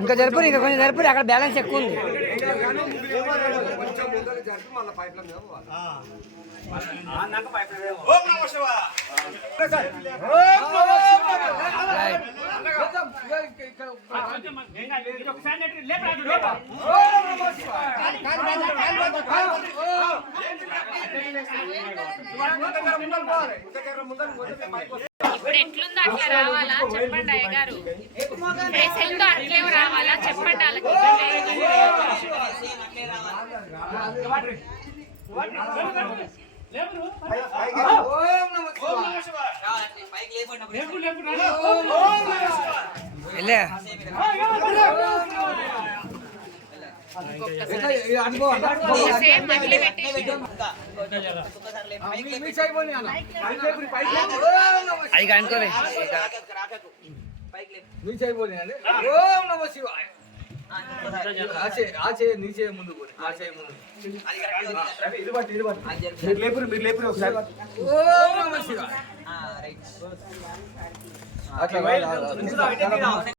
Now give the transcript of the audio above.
ఇంకా జరుపు, ఇంకా కొంచెం జరుపు, అక్కడ బ్యాలెన్స్ ఎక్కువ ఉంది. ఇప్పుడు ఎట్లుందో అట్లా రావాలా చెప్పండి అయ్యగారు. ప్రెసెంట్ అట్లే రావాలా చెప్పండి వాళ్ళకి. అది అనుకోలే नीचे ముందు మీరు లేపురు ఒకసారి ఓం నమః శివాయ.